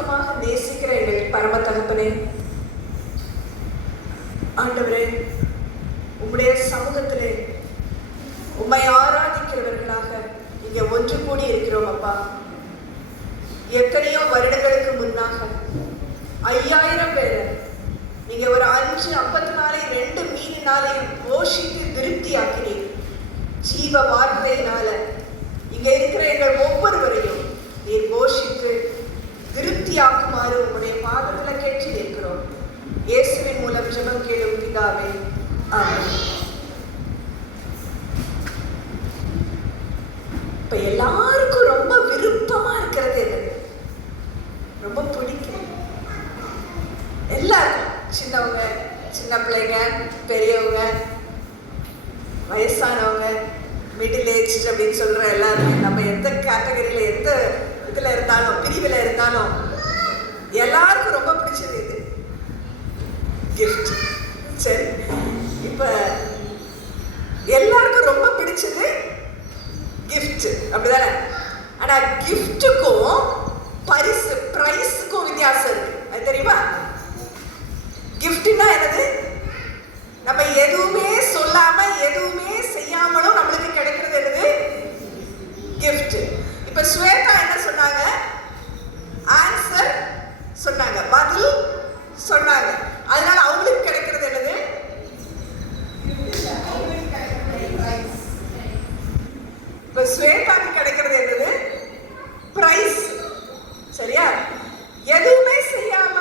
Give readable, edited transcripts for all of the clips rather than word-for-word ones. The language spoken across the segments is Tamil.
அதிகமாக நேசிக்கிற எங்கள் பரம தகப்பனே, ஆண்டவரே, உம்முடைய சமூகத்திலே உம்மை ஆராதிக்கிறவர்களாக இங்கே ஒன்று கூடி இருக்கிறோம் அப்பா. எத்தனையோ வருடங்களுக்கு முன்னாக 5000 பேரை நீங்க ஒரு 5 அப்பத்தினாலே 2 மீனினாலையும் போஷித்து திருப்தி ஆக்கினீங்க. ஜீவ வார்த்தையினால இங்க இருக்கிற எங்கள் ஒவ்வொருவரையும் நீர் போஷித்து திருப்தி ஆக்குமாறு உங்களுடைய பாதத்துல கெட்டி நிற்கிறோம். இயேசுவின் மூலம் ஜெபம் கேளும் பிதாவே, ஆமென். இப்ப எல்லாருக்கும் ரொம்ப விருப்பமா இருக்கிறது என்னது? ரொம்ப பிடிக்கும். எல்லாருக்கும், சின்னவங்க, சின்ன பிள்ளைங்க, பெரியவங்க, வயசானவங்க, மிடில் ஏஜ் அப்படின்னு சொல்ற எல்லாருமே, நம்ம எந்த கேட்டகரியில எந்த இதுல இருந்தாலும் பிரிவில் இருந்தாலும் எல்லாருக்கும் ரொம்ப பிடிச்சது இது கிஃப்ட். சரி, இப்ப எல்லாருக்கும் ரொம்ப பிடிச்சது கிஃப்ட், அப்படிதானே? ஆனா கிஃப்ட்டுக்கும் பரிசு பிரைஸுக்கும் வித்தியாசம் இருக்கு. அது தெரியுமா? கிஃப்ட்னா என்னது? நம்ம எதுவுமே சொல்லாம எதுவுமே செய்யாமலும் நம்மளுக்கு கிடைக்கிறது என்னது? கிஃப்ட். இப்ப ஸ்வேதா என்ன சொன்னாங்க? ஆன்சர் சொன்னாங்க, பதில் சொன்னாங்க. அதனால அவங்களுக்கு கிடைக்கிறது என்னது? இப்ப ஸ்வேதாக்கு கிடைக்கிறது என்னது? பிரைஸ். சரியா? எதுவுமே செய்யாம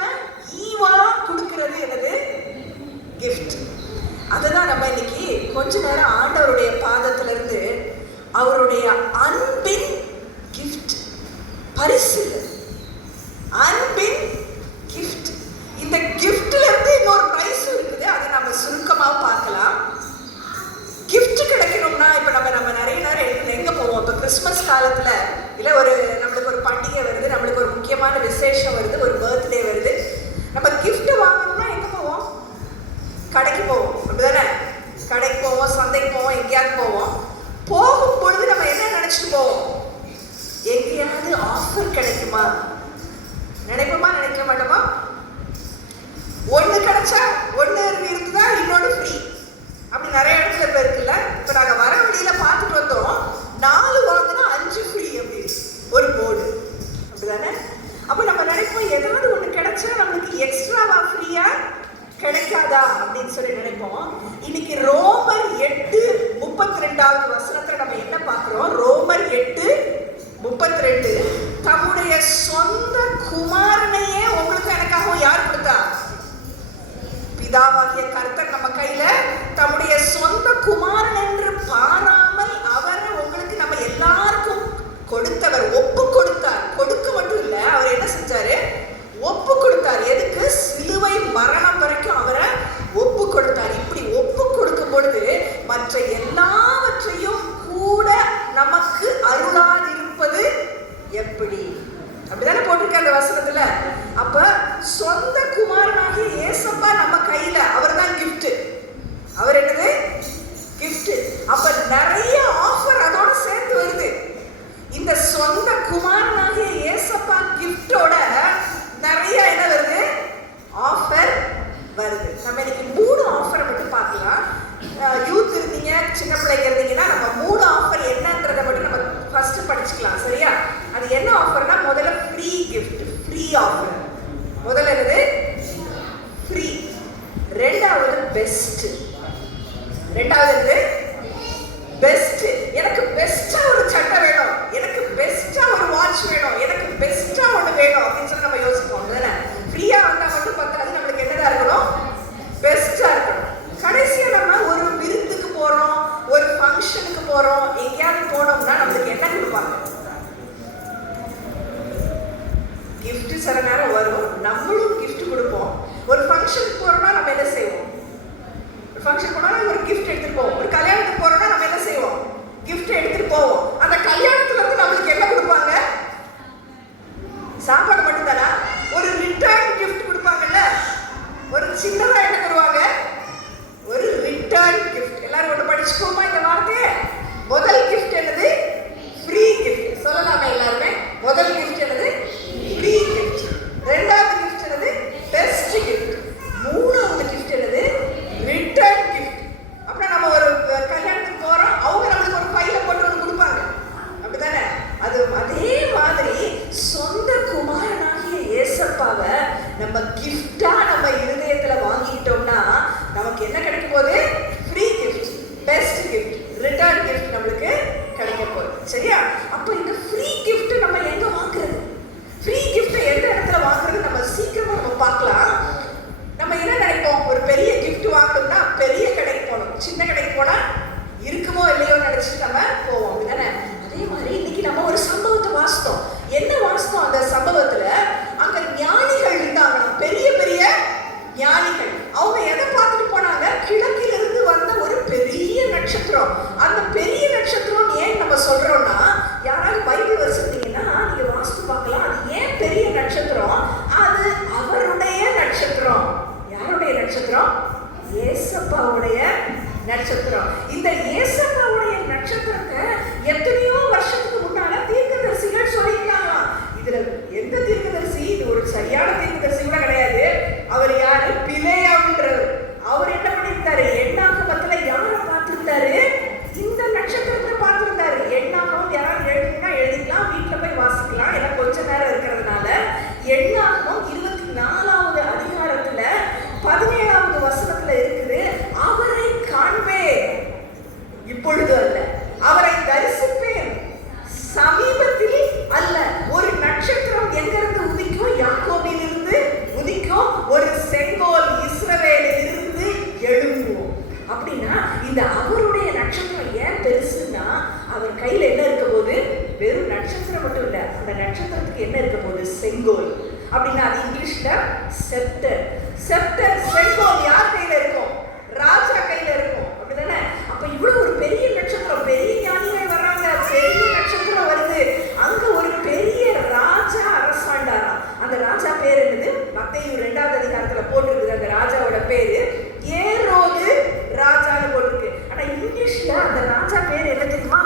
ஈவா கொடுக்கிறது என்னது? கிஃப்ட். அதுதான் நம்ம இன்னைக்கு கொஞ்ச நேரம் ஆண்டவருடைய பாதத்துல இருந்து அவருடைய அன்பின் கிஃப்ட், பரிசு, அன்பின் கிஃப்ட். இந்த கிஃப்ட்ல இருந்து இன்னொரு பிரைஸ் இருக்குது. அதை நம்ம சுருக்கமா பார்க்கலாம். கிஃப்ட் கிடைக்கணும்னா இப்ப நம்ம நிறைய நேரம் எங்க போவோம்? இப்ப கிறிஸ்மஸ் காலத்துல இல்ல ஒரு நம்மளுக்கு ஒரு பண்டிகை வருது, நம்மளுக்கு ஒரு முக்கியமான விசேஷம் வருது, ஒரு பர்த்டே வருது, நம்ம கிஃப்ட் வாங்கணும்னா எங்க போவோம்? கடைக்கு போவோம், அப்படிதானே? கடைக்கு போவோம், சந்தைக்கு போவோம், எங்கேயாவது போவோம். போகும் பொழுது நம்ம என்ன நினைச்சிட்டு போவோம்? எங்கேயாவது ஆஃபர் கிடைக்குமா நினைப்போமா? நினைக்க மாட்டோமா? ஒண்ணு கிடைச்சா ஒண்ணு இருக்குதா, இன்னொன்று ஃப்ரீ, அப்படி நிறைய இடத்துல இப்ப இருக்குல்ல. இப்ப நாங்க வர வழியில பார்த்துட்டு வந்தோம், 4 வாங்கினா 5 ஃப்ரீ அப்படின்னு ஒரு போர்டு, அப்படிதானே? அப்ப நம்ம நினைப்போம் ஏதாவது ஒண்ணு கிடைச்சா நம்மளுக்கு எக்ஸ்ட்ராவா ஃப்ரீயா கிடைக்காதா அப்படின்னு சொல்லி நினைப்போம். இன்னைக்கு ரோமர் 8:32 வசனத்துல நம்ம என்ன பார்க்கிறோம்? ரோமர் 8:32 தம்முடைய சொந்த குமாரனையே உங்களுக்கு எனக்காகவும் யார் கொடுத்தா? பிதாவாகிய கர்த்தர் நம்ம கையில தம்முடைய சொந்த குமாரன் என்று பாராமல் அவரை உங்களுக்கு நம்ம எல்லாருக்கும் கொடுத்தவர், ஒப்பு கொடுத்தார். கொடுக்க மட்டும் இல்ல, அவர் என்ன செஞ்சாரு? ஒப்பு கொடுத்தார். எதுக்கு? சிலுவை மரணம் வரைக்கும் அவரை ஒப்பு கொடுத்தார். இப்படி ஒப்பு கொடுக்கும் பொழுது மற்ற எல்லாவற்றையும் கூட நமக்கு அருளாதிருப்பது எப்படி? அப்படிதானே போட்டிருக்க அந்த வசனத்துல. அப்ப சொந்த குமாரனாகிய இயேசப்பா நம்ம கையில, அவர் தான் கிஃப்ட். அவர் என்னது? கிஃப்ட். அப்ப நிறைய ஆஃபர் அதோட சேர்த்து வருது. இந்த சொந்த குமாரனாகிய இயேசப்பா கிஃப்டோட நிறைய என்ன வருது? ஆஃபர் வருது. நம்ம இன்னைக்கு 3 ஆஃபரை மட்டும் பார்க்கலாம். யூத் இருந்தீங்க, சின்ன பிள்ளைங்க இருந்தீங்கன்னா நம்ம 3 ஆஃபர் என்னன்றதை மட்டும் நம்ம ஃபர்ஸ்ட் படிச்சுக்கலாம். சரியா? அது என்ன ஆஃபர்னா, முதல்ல ஃப்ரீ கிஃப்ட், ஃப்ரீ ஆஃபர். முதல்ல என்னது? ஃப்ரீ. ரெண்டாவது பெஸ்ட். ரெண்டாவது பெஸ்ட். எனக்கு பெஸ்டா ஒரு சட்டை வேணும், எனக்கு பெஸ்டா ஒரு வாட்ச் வேணும், எனக்கு பெஸ்டா ஒன்று வேணும் அப்படின்னு சொல்லி நம்ம யோசிப்போம். தானே? ஃப்ரீயா வந்தா மட்டும் பத்தாது, நம்மளுக்கு என்னதான் இருக்கணும்? பெஸ்டா இருக்கணும். கடைசியா நம்ம ஒரு விருந்துக்கு போறோம், ஒரு ஃபங்க்ஷனுக்கு போறோம், எங்கேயாவது போனோம்னா நம்மளுக்கு என்ன கொடுப்பாங்க? கிஃப்ட். சில நேரம் வரும், நம்மளும் கிஃப்ட் கொடுப்போம். ஒரு ஃபங்க்ஷனுக்கு போறோம்னா நம்ம என்ன செய்வோம்? ஒரு ஃபங்க்ஷன் போனா ஒரு கிஃப்ட் எடுத்துட்டு போவோம். ஒரு கல்யாணத்துக்கு போறோம்னா நம்ம என்ன செய்வோம்? கிஃப்ட் எடுத்துட்டு போவோம். அந்த கல்யாணத்துல இருந்து நம்மளுக்கு என்ன கொடுப்பாங்க? சாப்பாடு மட்டும் தானா? ஒரு ரிட்டர்ன் கிஃப்ட் கொடுப்பாங்கல்ல. ஒரு சின்னதா என்ன தருவாங்க? ஒரு ரிட்டர்ன் கிஃப்ட். எல்லாரும் ஒன்று படிச்சுக்கோமா இந்த வார்த்தையை? முதல் கிஃப்ட் என்னது? Free gift. சொல்லலாமா எல்லாருமே? முதல் கிஃப்ட் என்னது? Free gift. நம்ம கிஃப்டா நம்ம இருதயத்துல வாங்கிட்டோம்னா நமக்கு என்ன கிடைக்க போகுது? Free gift, best gift, return gift நம்மளுக்கு கிடைக்க போகுது. சரியா? அப்போ இந்த ஃப்ரீ கிஃப்ட் நம்ம எங்க வாங்குறது? ஃப்ரீ கிஃப்ட் எந்த இடத்துல வாங்குறது? நம்ம சீக்கிரமா நம்ம பார்க்கலாம். நம்ம என்ன நினைப்போம்? ஒரு பெரிய கிஃப்ட் வாங்கணும்னா பெரிய கடைக்கு போகணும், சின்ன கடைக்கு போனா இருக்குமோ இல்லையோ நினைச்சிட்டு நம்ம போவோம், அப்படிதானே? அதே மாதிரி இன்னைக்கு நம்ம ஒரு சம்பவத்தை வாசித்தோம். என்ன வாசித்தோம்? அந்த சம்பவத்துல அங்க ஞானிகள் இருந்தாங்க, பெரிய பெரிய ஞானிகள். அவங்க எதை பார்த்துட்டு போனாங்க? கிழக்கிலிருந்து வந்த ஒரு பெரிய நட்சத்திரம். அந்த பெரிய நட்சத்திரம் ஏன் நம்ம சொல்றோம்னா, யாராவது பைபிள் வச்சிருந்தீங்கன்னா நீங்க வாசித்து பார்க்கலாம். அது ஏன் பெரிய நட்சத்திரம்? அது அவருடைய நட்சத்திரம். யாருடைய நட்சத்திரம்? ஏசப்பாவுடைய நட்சத்திரம். இந்த ஏசப்பாவுடைய நட்சத்திரத்தை எத்தனையோ வருஷத்துக்கு முன்னால தீர்க்கதரிசிகள் சொல்லியிருக்காங்களாம். இதுல எந்த தீர்க்கதரிசி? இது ஒரு சரியான தீர்க்கதரிசி கூட கிடையாது. அவர் யாரு? பிலேயாம்ன்றவர். அவர் என்ன பண்ணிருந்தாரு? எண்ணாகமத்துல யாரை பார்த்திருந்தாரு? இந்த நட்சத்திரத்தை பார்த்திருந்தாரு. எண்ணாகம் யாராவது எழுதினா எழுதிக்கலாம், வீட்டுல போய் வாசிக்கலாம், ஏன்னா கொஞ்ச நேரம் இருக்கிறதுனால. எண்ணாகம் 24வது அதிகாரத்துல 17வது வசனத்துல இருக்குது, அவரை காண்பேன், இப்பொழுது அல்ல, அவரை தரிசிப்பேன், சமீபத்தில் அல்ல. ஒரு நட்சத்திரம் எங்கிருந்து உதிக்கும்? யாக்கோபிலிருந்து உதிக்கும். ஒரு செங்கோல் இஸ்ரவேலில் இருந்து எழும்பும். அப்படின்னா இந்த அவருடைய நட்சத்திரம் ஏன் பெருசுன்னா, அவர் கையில என்ன இருக்க போது? வெறும் நட்சத்திரம் மட்டும் இல்ல, அந்த நட்சத்திரத்துக்கு என்ன இருக்க போது? செங்கோல். அப்படின்னா அது இங்கிலீஷ்ல செப்டர். செப்டர், செங்கோல் யார் கையில இருக்கும்? ராஜா கையில இருக்கும், அப்படிதானே? அப்ப இவ்வளவு ஒரு பெரிய நட்சத்திரம், பெரிய ஞானிகள் வர்றாங்க, பெரிய நட்சத்திரம் வருது. அங்க ஒரு பெரிய ராஜா அரசாண்டாரா. அந்த ராஜா பேர் என்னது? மத்தேயு 2வது அதிகாரத்துல போட்டிருக்குது. அந்த ராஜாவோட பேரு ஏரோது ராஜான்னு போட்டிருக்கு. ஆனா இங்கிலீஷ்ல அந்த ராஜா பேர் என்ன தெரியுமா?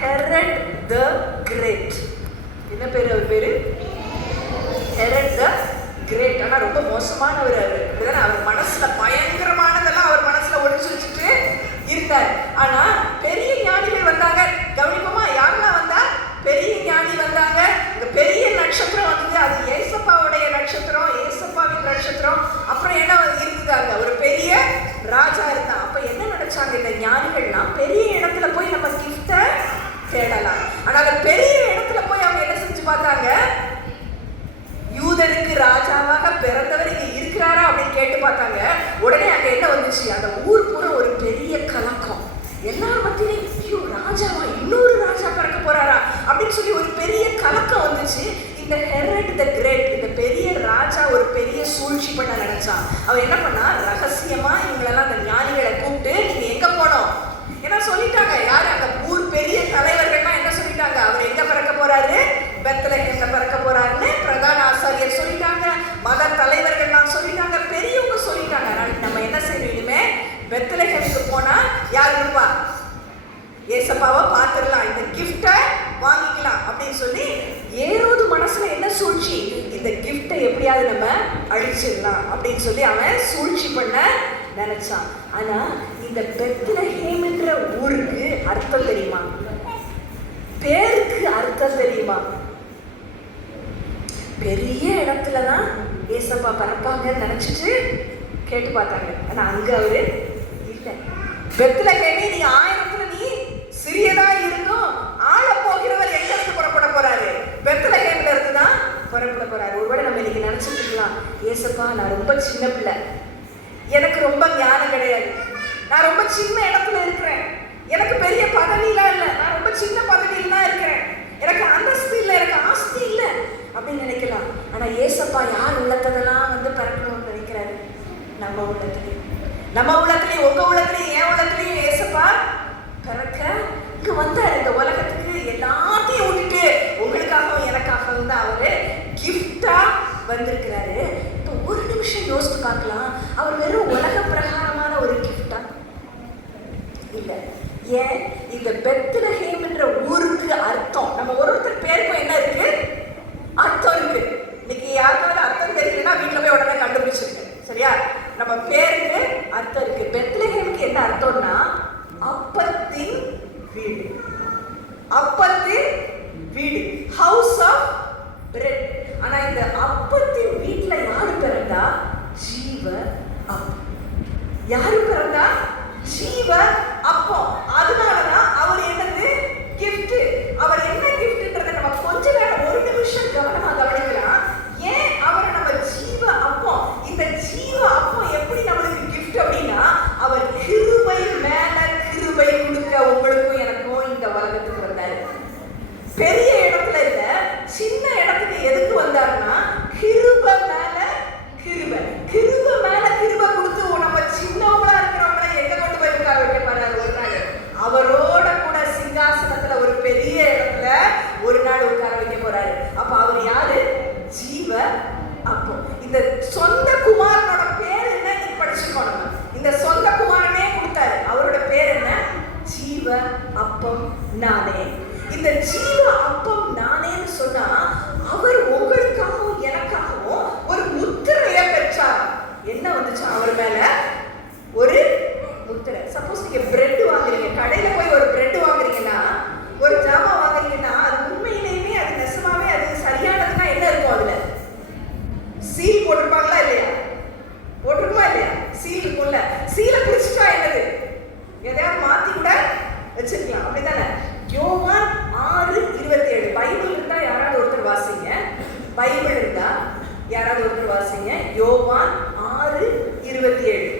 Herod the Great. என்ன பேரு அவர் பேரு? Herod the Great. ஆனா ரொம்ப மோசமானவர் அவர். அவர் மனசுல பயங்கரமானதெல்லாம் அவர் மனசுல ஒளிச்சு வச்சுட்டு இருந்தார். ஆனா பெரிய ஞானிகள் வந்தாங்க. கவனிப்போமா? யாரெல்லாம் வந்தா? பெரிய ஞானி வந்தாங்க. இந்த பெரிய நட்சத்திரம் வந்தது, அது ஏசப்பாவுடைய நட்சத்திரம், ஏசப்பாவின் நட்சத்திரம். அப்புறம் என்ன இருக்குதாங்க? ஒரு பெரிய ராஜா இருந்தான். அப்ப என்ன நினைச்சாங்க இந்த ஞானிகள்லாம்? பெரிய இடத்துல போய் நம்ம கிஃப்ட தேடலாம். ஆனா அந்த பெரிய இடத்துல போய் அவங்க என்ன செஞ்சு பார்த்தாங்க? யூதருக்கு ராஜாவாக பிறந்தவர் இங்க இருக்கிறாரா அப்படின்னு கேட்டு பார்த்தாங்க. உடனே அங்க என்ன வந்துச்சு? அந்த ஊர் பூரா ஒரு பெரிய கலக்கம். எல்லாரும் மத்தியிலும் ஐயோ ராஜாவா, இன்னொரு ராஜா பிறக்க போறாரா அப்படின்னு சொல்லி ஒரு பெரிய கலக்கம் வந்துச்சு. இந்த ஹெரட் த கிரேட், இந்த பெரிய ராஜா ஒரு பெரிய சூழ்ச்சி பண்ண நினைச்சான். அவன் என்ன பண்ணா? ரகசியமா இவங்களெல்லாம் அந்த ஞானிகளை கூப்பிட்டு, நீங்க எங்க போனோம்? ஏன்னா சொல்லிட்டாங்க, யாரு அங்க ஊர் பெரிய தலைவர்கள்லாம் என்ன சொல்லிட்டாங்க? அவர் எங்க பிறக்க போறாரு? பெத்லகேம்ல பிறக்க போறாருன்னு பிரதான ஆசாரியர் சொல்லிட்டாங்க, மத தலைவர்கள்லாம் சொல்லிட்டாங்க, பெரியவங்க சொல்லிட்டாங்க. நம்ம என்ன செய்யணும்? இனிமே பெத்லகேமுக்கு போனா யார் இருப்பா? ஏசப்பாவை பார்த்துடலாம், இந்த கிஃப்டை வாங்கிக்கலாம் அப்படின்னு சொல்லி ஏரோது மனசுல என்ன சூழ்ச்சி? இந்த கிஃப்டை எப்படியாவது நம்ம அழிச்சிடலாம் அப்படின்னு சொல்லி அவன் சூழ்ச்சி பண்ண நினைச்சான். ஆனா இந்த பெத்லகேம் என்ற ஊருக்கு அர்த்தம் தெரியுமா? பேருக்கு அர்த்தம் தெரியுமா? பெரிய இடத்துலதான் ஏசப்பா பறப்பாங்கன்னு நினைச்சிட்டு கேட்டு பார்த்தாங்க. ஆனா அங்க அவரு இல்ல. பெத்லகேமே நீ 1000த்துல நீ சிறியதா இருந்தும் ஆள போகிறவர் எங்க இருந்து புறப்பட போறாரு? பெத்லகேம்ல இருந்துதான் புறப்பட போறாரு. ஒருவேளை நம்ம இன்னைக்கு நினைச்சிட்டு இருக்கலாம், ஏசப்பா நான் ரொம்ப சின்ன பிள்ளை, எனக்கு ரொம்ப ஞானம் கிடையாது, நான் ரொம்ப சின்ன இடத்துல இருக்கிறேன், எனக்கு பெரிய பதவியெல்லாம் இல்லை, நான் ரொம்ப சின்ன பதவியில தான் இருக்கிறேன், எனக்கு அந்தஸ்து இல்லை, எனக்கு ஆஸ்தி இல்லை அப்படின்னு நினைக்கலாம். ஆனா ஏசப்பா யார் உள்ளத்ததெல்லாம் வந்து பிறக்கணும்னு நினைக்கிறாரு? நம்ம உள்ளத்துலயும், நம்ம உள்ளத்துலயும், உங்க உள்ளத்துலயும், என் உள்ளத்துலயும் ஏசப்பா பிறக்க இங்க வந்தார். இந்த உலகத்துக்கு எல்லாத்தையும் விட்டுட்டு உங்களுக்காகவும் எனக்காகவும் தான் அவரு கிஃப்டா வந்திருக்கிறாரு. இப்போ ஒரு நிமிஷம் யோசித்து பார்க்கலாம், அவர் வெறும் உலக பிரகாரமான ஒரு கிஃப்டா இல்ல. ஏன் இந்த பெத்லகேம் என்ற ஊருக்கு அர்த்தம், நம்ம ஒருத்தர் பேருக்கும் என்ன இருக்கு? அர்த்தம் இருக்கு. இன்னைக்கு யாருக்காவது அர்த்தம் தெரியலன்னா வீட்டுல போய் உடனே கண்டுபிடிச்சிருக்கு. சரியா? நம்ம பேருக்கு அர்த்தம் இருக்கு. பெத்லகேமுக்கு என்ன அர்த்தம்னா அப்பத்தின் வீடு. அப்பத்தின் வீடு, ஹவுஸ் ஆஃப் பிரெட். ஆனா இந்த அப்பத்தின் வீட்டுல யாரு அப்பம். இந்த சொந்த குமாரனோட பேர் என்ன படிச்சுக்கணும். இந்த சொந்த குமாரனே கொடுத்தாரு. அவரோட பேர் என்ன? ஜீவ அப்பம் நானே. இந்த ஜீவ அப்பம் நானேன்னு சொன்னா அவர் உங்களுக்காகவும் எனக்காகவும் ஒரு முத்திரைய பெற்றார். என்ன வந்துச்சு அவர் மேல? ஒரு முத்திரை. சப்போஸ் நீங்க பிரெட் வாங்குறீங்க, கடையில போய் ஒரு பிரெட் வாங்குறீங்கன்னா, ஒரு ஜாமான் வாங்குறீங்கன்னா, அது உண்மையிலேயே அது நெசமாவே அது சரியானதுன்னா என்ன இருக்கும்? அதுல சீல் போட்டிருப்பாங்களா இல்லையா? போட்டிருக்குமா இல்லையா? சீல் இருக்கும்ல. சீலை பிடிச்சிட்டா என்னது? எதையாவது மாத்தி கூட வச்சிருக்கலாம், அப்படிதானே? யோவான் 6:27 பைபிள் இருந்தா யாராவது ஒருத்தர் வாசிங்க. பைபிள் இருந்தா யாராவது ஒருத்தர் வாசிங்க. யோவான் 6:27.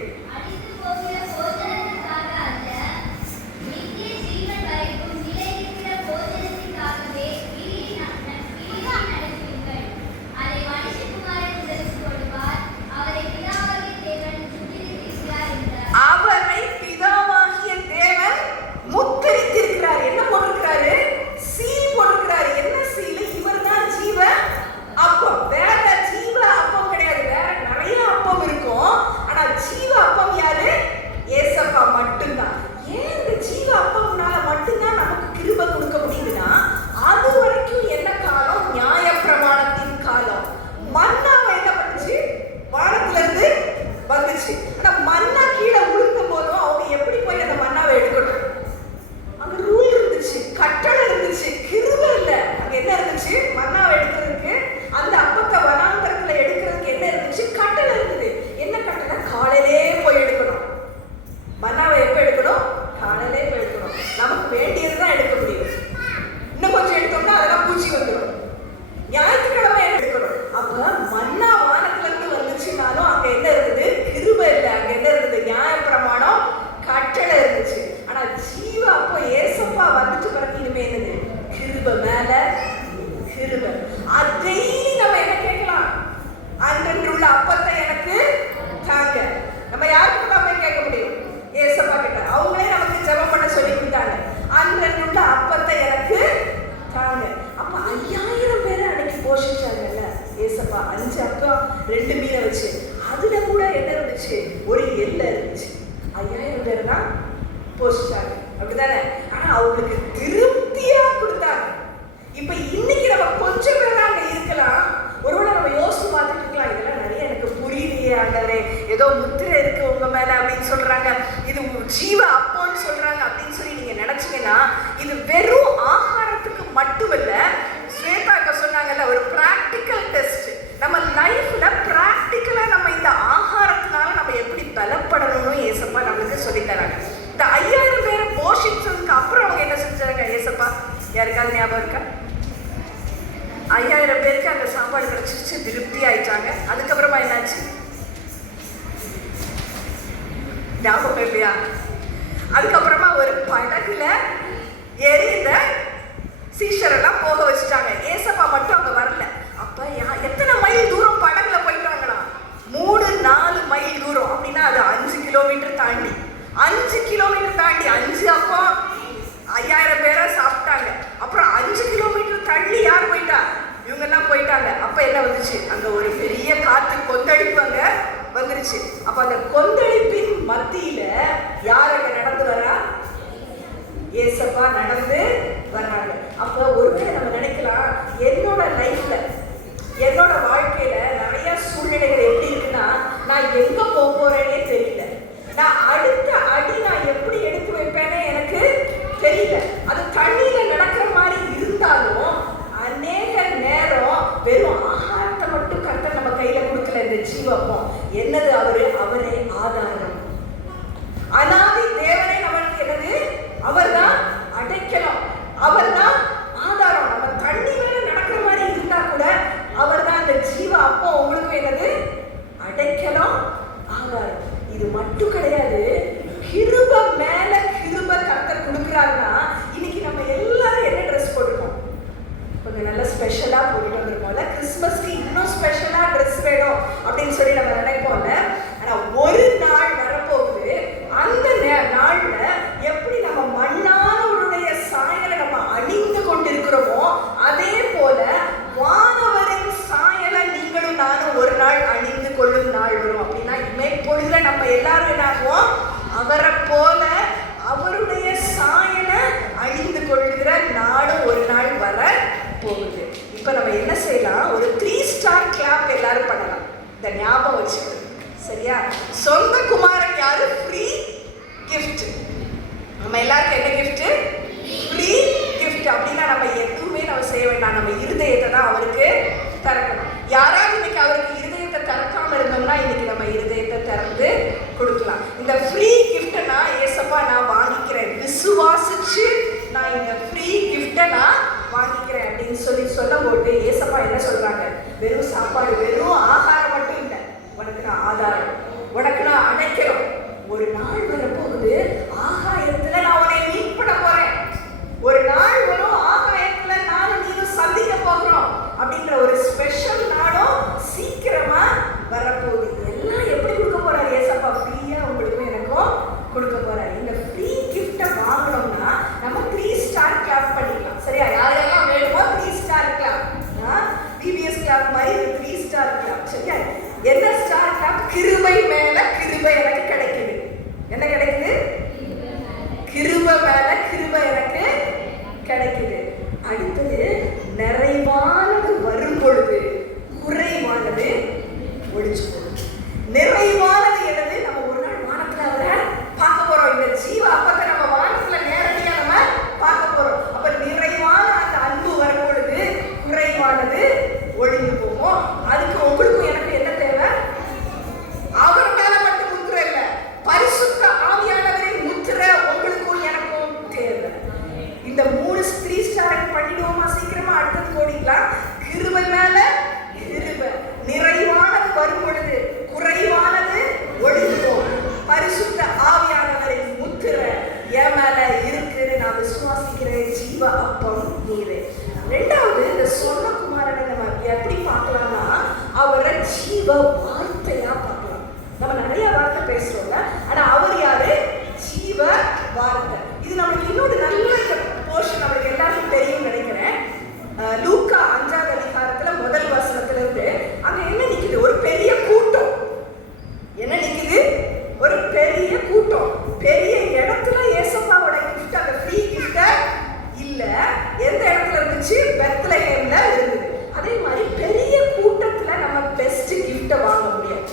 அவரை பிதாவாகிய தேவன் முத்திரித்திருக்கிறார். என்ன போட்டிருக்கிறாரு? சீல் போட்டிருக்கிறாரு. என்ன சீல்? இவர்தான் ஜீவ அப்பம். வேற ஜீவ அப்பம் கிடையாது. வேற நிறைய அப்பம் இருக்கும். ஆனா ஜீவ அப்பம் யாரு? ஏசப்பா மட்டும்தான். ஏன் இந்த ஜீவ அப்பம்னால மட்டும்தான் நமக்கு கிருபை கொடுக்க முடியுதுன்னா, அது வரைக்கும் என்ன காலம்? நியாயப்பிரமாணத்தின் காலம். மன்னாவை என்ன பண்ணுச்சு? வானத்துல இருந்து வந்துச்சு. ஆனா மன்னா கீழே விழுந்த போதும் அவங்க எப்படி போய் அந்த மன்னாவை எடுக்கணும்? அங்க ரூல் இருந்துச்சு, கட்டளை இருந்துச்சு, கிருபை இல்ல. அங்க என்ன இருந்துச்சு? மன்னாவை எடுக்கிறதுக்கு, அந்த அப்பத்தை வனாந்தரத்துல எடுக்கிறதுக்கு என்ன இருந்துச்சு? கட்டளை இருந்தது. என்ன கட்டளை? காலையிலே போய் எடுக்கணும். மன்னாவை எப்ப எடுக்கணும்? காலையிலே போய் எடுக்கணும். நமக்கு வேண்டியதுதான் எடுக்க முடியும். இன்னும் கொஞ்சம் எடுத்தோம்னா அதெல்லாம் பூச்சி வந்துடும். ஞாயிற்றுக்கிழமை எடுக்கணும். அப்ப மன்னா வானத்துல இருந்து வந்துச்சுனாலும் அங்க என்ன இருந்தது? கிருபை இல்லை. அங்க என்ன இருந்தது? நியாயப்பிரமாணம், கட்டளை இருந்துச்சு. ஆனா ஜீவ அப்போ ஏசப்பா வந்துட்டு பிறகு இனிமே என்னது? கிருபை மேல கிருபை. அதை நம்ம என்ன கேட்கலாம்? அன்றன்றுள்ள அப்பத்தை எனக்கு தாங்க. நம்ம யாருக்கு தான் போய் கேட்க முடியும்? ஏசப்பா கிட்ட. அவங்களே நமக்கு ஜெபம் பண்ண சொல்லி கொடுத்தாங்க. அன்றன்றுள்ள அப்பத்தை எனக்கு தாங்க. அப்ப 5000 பேரை அன்னைக்கு போஷிச்சாங்கல்ல ஏசப்பா. 5 அப்பம் 2 மீனை வச்சு. அதுல கூட என்ன இருந்துச்சு? ஒரு எல்லை இருந்துச்சு. 5000 பேர் தான் போஷிச்சாங்க, அப்படிதானே? ஆனா அவங்களுக்கு திருப்தியா கொடுத்தாங்க. இப்ப இன்னைக்கு நம்ம கொஞ்சம் பேர் அங்க இருக்கலாம். ஒருவேளை நம்ம யோசிச்சு பார்த்துட்டு இருக்கலாம், இதெல்லாம் நிறைய எனக்கு புரியலையே ஆண்டவரே, ஏதோ முத்திரை இருக்கு உங்க மேல அப்படின்னு சொல்றாங்க, இது ஜீவ அப்போன்னு சொல்றாங்க அப்படின்னு சொல்லி நீங்க நினைச்சீங்கன்னா, இது வெறும் ஆகாரத்துக்கு மட்டுமல்ல. ஸ்வேதாக்க சொன்னாங்கல்ல, ஒரு பிராக்டிக்கல் டெஸ்ட். நம்ம லைஃப்ல பிராக்டிக்கலா நம்ம இந்த ஆகாரத்தினால நம்ம எப்படி பலப்படணும்னு ஏசப்பா நம்மளுக்கு சொல்லி தராங்க. இந்த 5000 பேரை போஷிச்சதுக்கு அப்புறம் அவங்க என்ன செஞ்சாங்க ஏசப்பா? யாருக்காவது ஞாபகம் இருக்கா? 5000 பேருக்கு அங்க சாப்பாடு கிடைச்சிருச்சு, திருப்தி ஆயிட்டாங்க. அதுக்கப்புறமா என்னாச்சு? ஞாபகம் இல்லையா? அதுக்கப்புறமா ஒரு படகுல ஏறி இந்த சீஷரெல்லாம் போக வச்சுட்டாங்க. ஏசப்பா மட்டும் அங்க வரல. அப்ப எத்தனை மைல் தூரம் படகுல போயிட்டாங்களா? 3-4 மைல் தூரம். அப்படின்னா அது 5 கிலோமீட்டர் தாண்டி 5 கிலோமீட்டர் தாண்டி 5 அப்போ 5000 பேரை சாப்பிட்டாங்க. அப்புறம் 5 கிலோமீட்டர் தள்ளி யார் போயிட்டா? இவங்கெல்லாம் போயிட்டாங்க. அப்ப என்ன வந்துச்சு? அங்க ஒரு பெரிய காத்து கொந்தளிப்பு அங்க வந்துருச்சு. அப்ப அந்த கொந்தளிப்பின் மத்தியில யார் அங்க நடந்து வரா? ஏசப்பா நடந்து வர்றாங்க. அப்ப ஒருவேளை நம்ம நினைக்கலாம், என்னோட லைஃப்ல, என்னோட வாழ்க்கையில நிறைய சூழ்நிலைகள் எப்படி இருக்குன்னா, நான் எங்க போறேனே தெரியல. நான் அடுத்த அடி நான் எப்படி எடுத்து வைப்பேனே எனக்கு தெரியல. அது தண்ணியில நடக்கிற மாதிரி இருந்தாலும் அநேக நேரம் வெறும் ஆகாரத்தை மட்டும் கர்த்தர் நம்ம கையில கொடுக்கல. இந்த ஜீவப்பம் என்னது? அவரே ஆதாரம். அனாதி தேவனே நம்மளுக்கு என்னது? அவர்தான் அடைக்கலம், அவர்தான் ஆதாரம். நம்ம தண்ணி மேல நடக்கிற மாதிரி இருந்தா கூட அவர்தான் அந்த ஜீவ அப்பம். உங்களுக்கு என்னது? அடைக்கலம், ஆதாரம். இது மட்டும் கிடையாது, கிருபை மேல கிருபை கர்த்தர் கொடுக்கிறாருன்னா, இன்னைக்கு நம்ம எல்லாரும் என்ன ட்ரெஸ் போட்டுருக்கோம்? கொஞ்சம் நல்லா ஸ்பெஷலா போட்டுட்டு வந்திருக்கோம்ல. கிறிஸ்மஸ்க்கு இன்னும் ஸ்பெஷலா ட்ரெஸ் வேணும் அப்படின்னு சொல்லி நம்ம நினைப்போம்ல. ஆனா ஒரு நாள் வரப்போகுது, அந்த நாள்ல எப்படி நம்ம மண்ணானவருடைய சாயலை நம்ம அணிந்து கொண்டிருக்கிறோமோ, அதே போல வானவரின் சாயலை நீங்களும் நானும் நானும் ஒரு நாள் அணிந்து கொள்ளும் நாள் வரும். அப்படின்னா இமைப்பொழுதுல நம்ம எல்லாரும் என்ன ஆகும், அவரை போல அவருடைய சாயலை அணிந்து கொள்ளுகிற நாளும் ஒரு நாள் வர போகுது. இப்ப நம்ம என்ன செய்யலாம், ஒரு 3 ஸ்டார் கிளாப் எல்லாரும் பண்ணலாம். இந்த ஞாபகம் வச்சுக்கணும், சரியா? சொந்த குமாரன் யாரு? Free gift. நம்ம எல்லாருக்கும் என்ன கிஃப்ட்? Free gift. அப்படின்னா நம்ம எதுவுமே நம்ம செய்ய வேண்டாம், நம்ம இருதயத்தை தான் அவருக்கு திறக்கணும். யாராவது இன்னைக்கு அவருக்கு இருதயத்தை திறக்காம இருந்தோம்னா இன்னைக்கு நம்ம இருதயத்தை திறந்து கொடுக்கலாம். இந்த ஃப்ரீ கிஃப்ட்டை நான் ஏசப்பா நான் வாங்கிக்கிறேன், விசுவாசிச்சு நான் இந்த ஃப்ரீ கிஃப்ட்டை நான் வாங்கிக்கிறேன் அப்படின்னு சொல்லும் போது ஏசப்பா என்ன சொல்றாங்க, வெறும் சாப்பாடு வெறும் ஆகாரம் மட்டும் இல்லை, உனக்கு நான் ஆதாரம், உனக்கு நான் அடைக்கிறோம். ஒரு நாள் வரப்போகுது ஆகாயத்துல நான் உன்னை மீட் பண்ண போறேன். ஒரு நாள் வரும் ஆகாயத்துல நானும் நீனும் சந்திக்க போகிறோம் அப்படின்ற ஒரு ஸ்பெஷல் நாளும் சீக்கிரமா வரப்போகுது. எல்லாம் எப்படி கொடுக்க போறாரு ஏசப்பா? ஃப்ரீயா உங்களுக்கும் எனக்கும் கொடுக்க போறாரு. இந்த ஃப்ரீ கிஃப்ட்டை வாங்கணும்னா நம்ம 3 ஸ்டார் கிளாப் பண்ணிக்கலாம், சரியா? யாரெல்லாம் வேணுமோ 3 ஸ்டார் கிளாப், பிபிஎஸ் கிளாப் மாதிரி 3 ஸ்டார் கிளாப், சரியா? என்ன ஸ்டார் கிளாப்? கிருபை மேல கிருபை எனக்கு கிடைக்குது. என்ன கிடைக்குது? கிருபை மேல கிருபை எனக்கு கிடைக்குது. அடுத்தது நிறைவானது வரும் பொழுது குறைவானது ஒழிச்சு போகுது. நிறைவானது என்னது? நம்ம ஒரு நாள் வானத்துல அவரை பார்க்க போறோம். இந்த ஜீவ அப்பத்தை நம்ம வானத்துல நேரடியா நம்ம பார்க்க போறோம். அப்ப நிறைவான அந்த அன்பு வரும் பொழுது குறைவானது ஒழிந்து போகும். அதுக்கு உங்களுக்கும் எனக்கு என்ன தேவை? அவர் மேல மட்டும் முத்திரை இல்ல, பரிசுத்த ஆவியானவரின் முத்திரை உங்களுக்கும் எனக்கும் தேவை. இந்த 3 ஸ்டார் பண்ணிடுவோமா சீக்கிரமா? அடுத்தது ஓடிக்கலாம். கிருபை மேல கிருபை, நிறைவானது வரும் பொழுது குறைவானது ஒழிந்து போகும். பரிசுத்த ஆவியானவரின் முத்திரை என் மேல இருக்குன்னு நான் விசுவாசிக்கிறேன். ஜீவ அப்பம் நீரே. ரெண்டாவது, இந்த சொன்ன குமாரனை நம்ம எப்படி பார்க்கலாம்னா அவரை ஜீவ வார்த்தையா பார்க்கலாம். நம்ம நிறைய வார்த்தை பேசுறோம்ல, ஆனா அவர் யாரு? ஜீவ வார்த்தை. இது நம்மளுக்கு இன்னொரு நல்ல போர்ஷன் நம்மளுக்கு எல்லாருக்கும் தெரியும் நினைக்கிறேன். லூக்கா 5ஆம் அதிகாரத்துல முதல் வசனத்துல இருந்து அங்க என்ன நிக்குது? ஒரு பெரிய கூட்டம். என்ன நிக்குது? ஒரு பெரிய கூட்டம். பெரிய இடத்துல ஏசப்பாவோட கிஃப்ட், அந்த ஃப்ரீ கிஃப்ட் இல்ல. எந்த இடத்துல இருந்துச்சு? பெத்லஹேம்ல இருந்தது. அதே மாதிரி பெரிய கூட்டத்துல நம்ம பெஸ்ட் கிஃப்ட வாங்க முடியாது.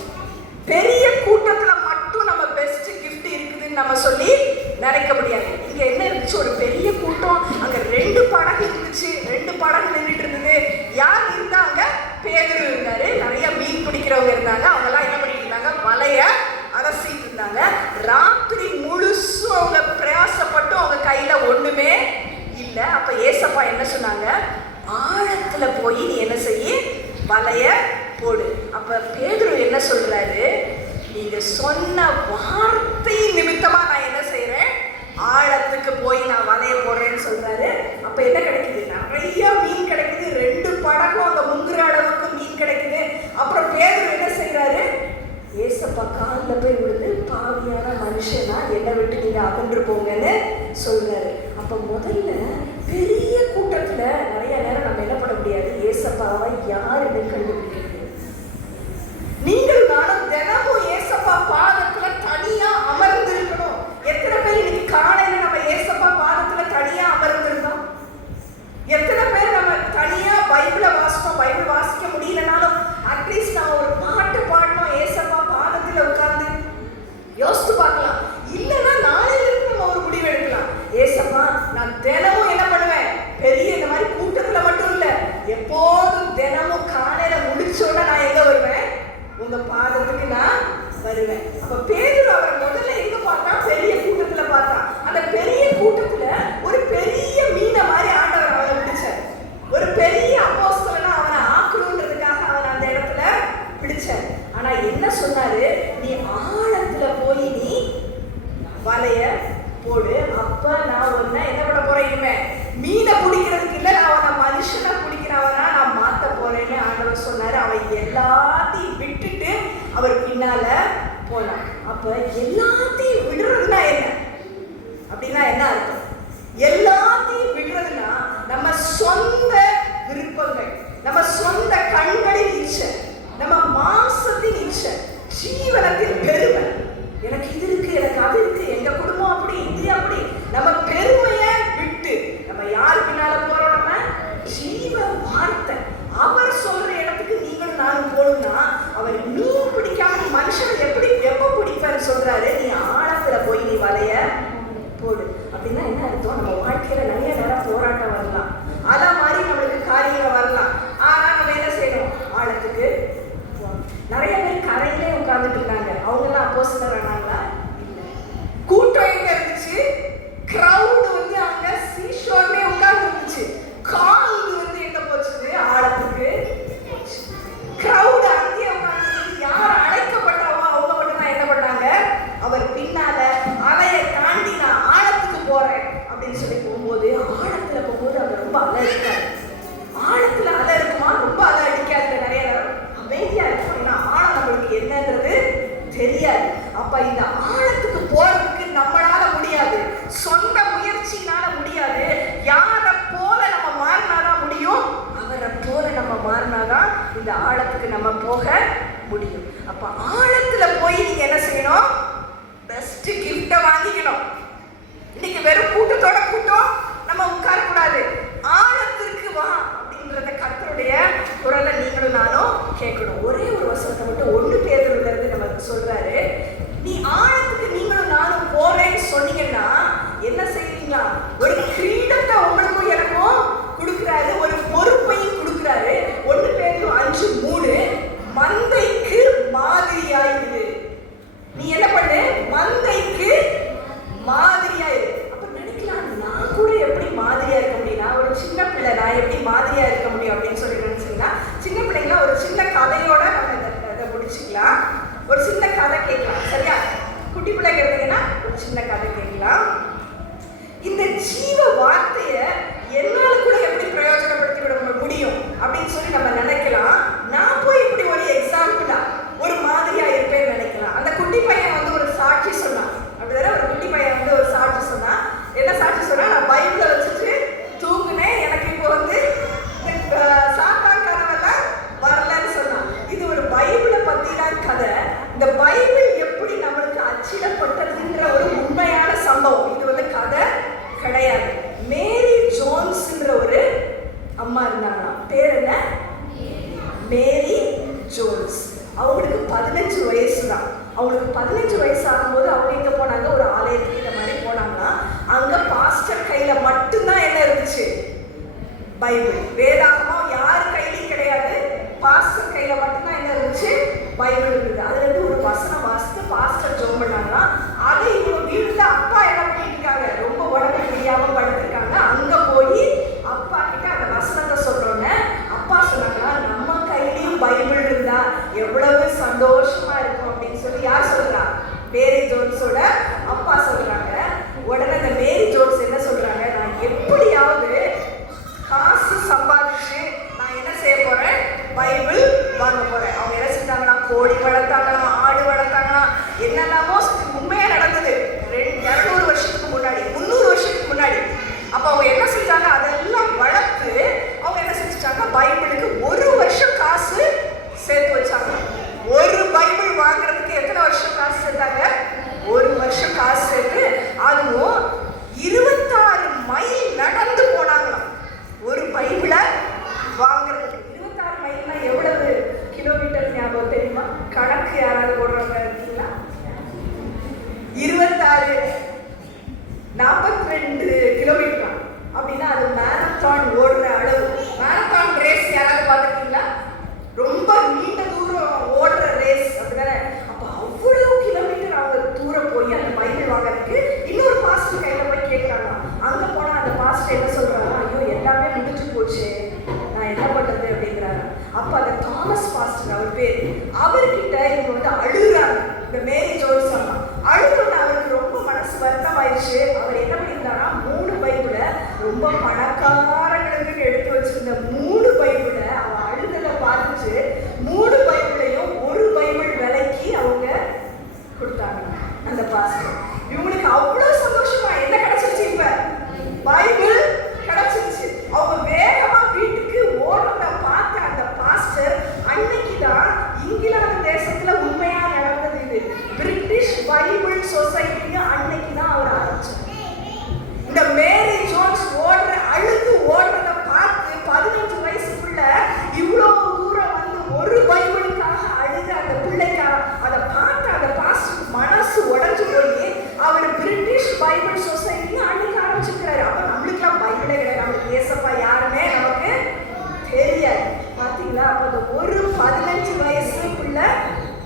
பெரிய கூட்டத்துல மட்டும் நம்ம பெஸ்ட் கிஃப்ட் இருக்குதுன்னு நம்ம சொல்லி நினைக்க முடியாது. இங்க என்ன இருந்துச்சு? ஒரு பெரிய கூட்டம். அங்க 2 படகு இருந்துச்சு, 2 படகு நின்றுட்டு இருந்தது. யார் இருந்தாங்க? பேதுரு இருந்தாரு. நிறைய மீன் பிடிக்கிறவங்க இருந்தாங்க. அவங்க எல்லாம் என்ன பண்ணிட்டு இருந்தாங்க? வலைய அலசிட்டு இருந்தாங்க. ராத்திரி முழுசும் அவங்க பிரயாசப்பட்டு அவங்க கையில ஒண்ணுமே இல்ல. அப்ப ஏசப்பா என்ன சொன்னாங்க? ஆழத்துல போய் நீ என்ன செய்ய? வலைய போடு. அப்ப பேதுரு என்ன சொல்றாரு? நீங்க சொன்ன வார்த்தை நிமித்தமா நான் என்ன செய்யறேன்? ஆழத்துக்கு போய் நான் வலைய போடுறேன்னு சொல்றாரு. அப்ப என்ன கிடைக்குது? நிறைய மீன் கிடைக்குது. 2 படகும் அங்க முங்குற அளவுக்கு மீன் கிடைக்குது. அப்புறம் பேதுரு என்ன செய்யறாரு? ஏசப்பா காலில் போய் விழுந்து, பாவியான மனுஷனா என்னை விட்டு நீங்க அகன்று போங்கன்னு சொல்றாரு. அப்ப முதல்ல பெரிய கூட்டத்துல நிறைய நேரம் நம்ம என்ன பண்ண முடியாது? ஏசப்பாவை யாருன்னு கண்டுபிடிக்க முடியாது. நீங்கள் நானும் தினமும் ஏசப்பா பாதத்துல தனியா அமர்ந்து இருக்கணும். எத்தனை பேர் இன்னைக்கு காலையில நம்ம ஏசப்பா பாதத்துல தனியா அமர்ந்திருந்தோம்? எத்தனை பேர் நம்ம தனியா பைபிளை வாசிப்போம்? பைபிள் வாசிக்க முடியலனாலும் அட்லீஸ்ட் நம்ம ஒரு பாட்டு பாடணும் ஏசப்பா பாதத்துல உட்கார்ந்து. யோசித்து பார்க்கலாம். இல்லைன்னா நாளையில இருந்து நம்ம ஒரு முடிவு எடுக்கலாம். ஏசப்பா நான் தினமும் என்ன பண்ணுவேன்? பெரிய இந்த மாதிரி கூட்டத்துல மட்டும் இல்ல, எப்போதும் தினமும் காலையில முடிச்சோட நான் எங்க வருவேன்? உங்க பாதத்துக்கு நான் வருவேன். அப்ப பேதுரு அவர் முதல்ல எங்க பார்த்தா? பெரிய கூட்டத்துல பார்த்தா. அந்த பெரிய கூட்டத்துல ஒரு பெரிய மீனை மாதிரி ஆண்டவர் அவரை பிடிச்சார். ஒரு பெரிய அப்போஸ்தலனா அவனை ஆக்கணுன்றதுக்காக அவன் அந்த இடத்துல பிடிச்சார். ஆனா என்ன சொன்னாரு? நீ ஆழத்துல போய் நீ வலைய போடு. அப்ப நான் உன்னை என்ன பண்ண போறேன்? இனிமே மீனை பிடிக்கிறதுக்கு இல்ல, நான் அவனை மனுஷனை பிடிக்கிறவனா நான் மாத்த போறேன்னு ஆண்டவர் சொன்னாரு. அவன் எல்லாத்தையும் விட்டுட்டு அவர் பின்னால போனான். அப்ப எல்லாத்தையும் விடுறதுனா என்ன? அப்படின்னா என்ன அர்த்தம்? எல்லாத்தையும் விடுறதுனா நம்ம சொந்த விருப்பங்கள், நம்ம சொந்த கண்களின் இச்சை, நம்ம அம்பீஷன், ஜீவனத்தில் பெருமை. எனக்கு இது இருக்கு, எனக்கு அது இருக்கு, எங்க குடும்பம் அப்படி, இது அப்படி. நம்ம பெருமைய விட்டு நம்ம யார் பின்னால போறோம்? நம்ம ஜீவ வார்த்தை. அவர் சொல்ற இடத்துக்கு நீங்களும் நானும் போகணும்னா, அவர் மீன் பிடிக்காம நீ மனுஷன் எப்படி எப்ப பிடிப்பேன்னு சொல்றாரு. நீ ஆழத்துல போய் நீ வலைய போடு. அப்படின்னா என்ன அர்த்தம்? நம்ம வாழ்க்கையில நிறைய நேரம் போராட்டம் வரலாம், அத மாதிரி நம்மளுக்கு காரியங்கள் வரலாம். ஆனா நம்ம என்ன செய்யணும்? ஆழத்துக்கு. நிறைய பேர் கரையிலே உட்கார்ந்துட்டு இருக்காங்க. அவங்க எல்லாம் அப்போஸ்தலர் ஆனாங்களா? கூட்டம் எங்க இருந்துச்சு? கிரவுட் வந்து அங்க சீஷோர்லயே உட்கார்ந்து இருந்துச்சு. கால் வந்து எங்க போச்சு? ஆழத்துக்கு. கிரவுட் அங்கேயே உட்கார்ந்து யார் அழைக்கப்பட்டாவோ அவங்க மட்டும் தான் என்ன பண்ணாங்க? அவர் பின்னால அலையை தாண்டி நான் ஆழத்துக்கு போறேன் அப்படின்னு சொல்லி போகும்போது, ஆழத்துல போகும்போது அவர் ரொம்ப அலை இருக்காரு. ஆழத்துல அலை இருக்குமா? ரொம்ப அலை அடிக்காது. நிறைய அமைதியா இருக்கும். ஏன்னா ஆழம் நம்மளுக்கு என்னன்றது தெரியாது. அப்ப இந்த ஆழத்துக்கு போறதுக்கு நம்மளால முடியாது, சொந்த முயற்சினால முடியாது. யாரை போல நம்ம மாறினாதான் முடியும், அவரை போல நம்ம மாறினாதான் இந்த ஆழத்துக்கு நம்ம போக முடியும். அப்ப ஆழத்துல போய் நீங்க என்ன செய்யணும்? பெஸ்ட் கிஃப்ட வாங்கிக்கணும். இன்னைக்கு வெறும் கூட்டத்தோட கூட்டம் நம்ம உட்கார கூடாது. ஆழத்திற்கு வா அப்படின்றத கர்த்தருடைய குரலை நீங்களும் நானும் கேட்கணும். ஒரே ஒரு வசனத்தை மட்டும் 1 பேதுருவிலிருந்து நமக்கு சொல்றாரு. நீ ஆழத்துக்கு நீங்களும் நானும் போறேன்னு சொன்னீங்கன்னா என்ன செய்வீங்களா? ஒரு கிரீடத்தை உங்களுக்கும் எனக்கும் கொடுக்குறாரு, ஒரு பொறுப்பையும் கொடுக்குறாரு. 1 பேதுரு 5:3 மந்தைக்கு மாதிரியாயிரு. நீ என்ன பண்ணு? மந்தைக்கு மாதிரியாயிரு. அப்ப நினைக்கலாம், நான் கூட எப்படி மாதிரியா இருக்க முடியும்? நான் ஒரு சின்ன பிள்ளை, நான் எப்படி மாதிரியா இருக்க முடியும் அப்படின்னு சொல்லி நினைச்சீங்கன்னா, சின்ன பிள்ளைங்களா ஒரு சின்ன கதையோட நம்ம இதை முடிச்சுக்கலாம். ஒரு சின்ன கதை கேட்கலாம், சரியா? குட்டி பிள்ளைங்க இருந்தீங்கன்னா ஒரு சின்ன கதை கேட்கலாம். இந்த ஜீவ வார்த்தைய என்னால கூட எப்படி பிரயோஜனப்படுத்தி விட முடியும் அப்படின்னு சொல்லி நம்ம நினைக்கலாம். நான் போய் இப்படி ஒரு எக்ஸாம்பிளா ஒரு மாதிரியா இருப்பேன்னு நினைக்கலாம். அந்த குட்டி பையன் வந்து ஒரு சாட்சி சொன்னான். அப்படிதானே? ஒரு குட்டி பையன் வந்து ஒரு சாட்சி சொன்னா. என்ன சாட்சி சொன்னா? நான் பைபிளை வச்சுட்டு தூங்குனேன், எனக்கு இப்போ வந்து சாத்தான் கனவெல்லாம் வரலன்னு சொன்னான். இது ஒரு பைபிளை பத்தின கதை. இந்த பைபிள் எப்படி நம்மளுக்கு அச்சிடப்பட்டதுன்ற ஒரு உண்மையான சம்பவம். இது வந்து கதை கிடையாது. மேரி ஜோன்ஸ்ன்ற ஒரு அம்மா இருந்தாங்களாம். பேர் என்ன? மேரி ஜோன்ஸ். அவங்களுக்கு 15 வயசு தான். அவங்களுக்கு 15 வயசு ஆகும்போது அவங்க எங்க போனாங்க? ஒரு ஆலயத்துக்கு இந்த மாதிரி போனாங்கன்னா, அங்க பாஸ்டர் கையில மட்டும்தான் என்ன இருந்துச்சு? பைபிள். வேதாகமம் யார் கையிலையும் கிடையாது. பாஸ்டர் கையில மட்டும்தான் என்ன இருந்துச்சு? பைபிள் இருந்தது. அதுல இருந்து ஒரு வசனம் வாசித்து பாஸ்டர் ஜெபம் பண்ணாங்கன்னா, அதை இவங்க வீட்டுல அப்பா என்ன பண்ணிட்டு இருக்காங்க? ரொம்ப உடம்பு முடியாம படுத்திருக்காங்க. அங்க போய் அப்பா கிட்ட அந்த வசனத்தை சொல்றோன்னு அப்பா சொன்னாங்கன்னா, நம்ம கையிலையும் பைபிள் இருந்தா எவ்வளவு சந்தோஷமா இருக்கும் அப்படின்னு சொல்லி யார் சொல்றா? மேரி ஜோன்ஸோட அப்பா சொல்றாங்க. உடனே அந்த மேரி ஜோன்ஸ் என்ன சொல்றாங்க? நான் எப்படியாவது காசு சம்பாதிச்சு நான் என்ன செய்ய போறேன்? பைபிள் வாங்க போறேன். அவங்க என்ன செஞ்சாங்கன்னா, கோழி வளர்த்தாங்களாம், ஆடு வளர்த்தாங்களாம், என்னெல்லாமோ உண்மையா நடந்தது. 200 வருஷத்துக்கு முன்னாடி, 300 வருஷத்துக்கு முன்னாடி. அப்ப அவங்க என்ன செஞ்சாங்க? அதெல்லாம் வளர்த்து அவங்க என்ன செஞ்சுட்டாங்க? பைபிளுக்கு 1 வருஷம் காசு சேர்த்து வச்சாங்க. ஒரு பைபிள் வாங்குறதுக்கு எத்தனை வருஷம் காசு சேர்த்தாங்க? 1 வருஷம் காசு சேர்த்து, அதுவும் 26 மைல் நடந்து போனாங்களாம் ஒரு பைபிளை வாங்குறதுக்கு. 26 மைல்னா எவ்வளவு கிலோமீட்டர் ஞாபகம் தெரியுமா? கணக்கு யாராவது போடுறவங்க இருக்கீங்களா?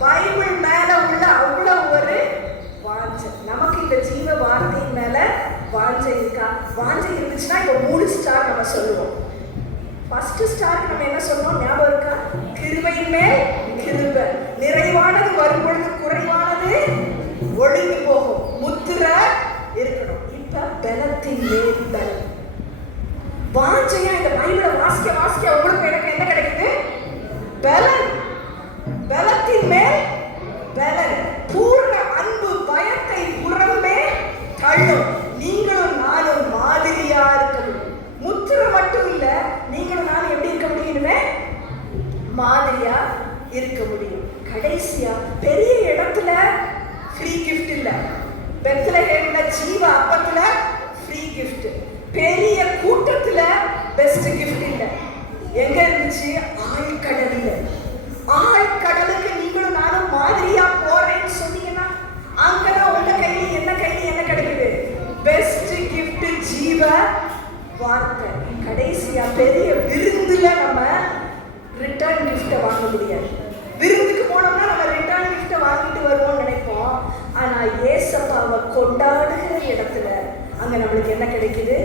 பைபிள் மேல உள்ள அவ்வளவு ஒரு வாஞ்சை. நமக்கு இந்த ஜீவ வார்த்தையின் மேல வாஞ்சை இருக்கா? வாஞ்சை இருந்துச்சுன்னா இப்போ 3 ஸ்டார் நம்ம சொல்லுவோம். ஃபர்ஸ்ட் ஸ்டாருக்கு நம்ம என்ன சொல்லுவோம் ஞாபகம் இருக்கா? கிருபையின் மேல் கிருபை. நிறைவானது வரும்பொழுது குறைவானது ஒழிந்து போகும். முத்திரை இருக்கணும். இப்ப பலத்தின் மேல் பலம். வாஞ்சையா இந்த பைபிளை வாசிக்க வாசிக்க உங்களுக்கு எனக்கு என்ன கிடைக்குது? பலன். பலத்தின் மேல் பலன். பூர்ண அன்பு பயத்தை புறம்பே தள்ளும். நீங்களும் நானும் மாதிரியா இருக்க முடியும். முத்திரை மட்டும் இல்ல, நீங்களும் நானும் எப்படி இருக்க முடியுமே? மாதிரியா இருக்க முடியும். கடைசியா பெரிய இடத்துல ஃப்ரீ கிஃப்ட் இல்ல. பெத்லஹேம்ல ஜீவ அப்பத்துல ஃப்ரீ கிஃப்ட். பெரிய கூட்டத்துல பெஸ்ட் கிஃப்ட் இல்ல. எங்க இருந்துச்சு? ஆழ்கடல்ல. ஆழ்கடலுக்கு நீங்களும் நானும் மாதிரியா போறேன்னு சொன்னீங்கன்னா அங்கதான் உங்க கையில என்ன கிடைக்குது? பெஸ்ட் கிஃப்ட் ஜீவ வார்த்தை. கடைசியா பெரிய விருந்துல நம்ம ரிட்டர்ன் கிஃப்ட வாங்க முடியாது. விருந்துக்கு போனோம்னா நம்ம ரிட்டர்ன் கிஃப்ட வாங்கிட்டு வருவோம்னு நினைப்போம். ஆனா ஏசப்பாவை கொண்டாடுகிற இடத்துல அங்க நம்மளுக்கு என்ன கிடைக்குது?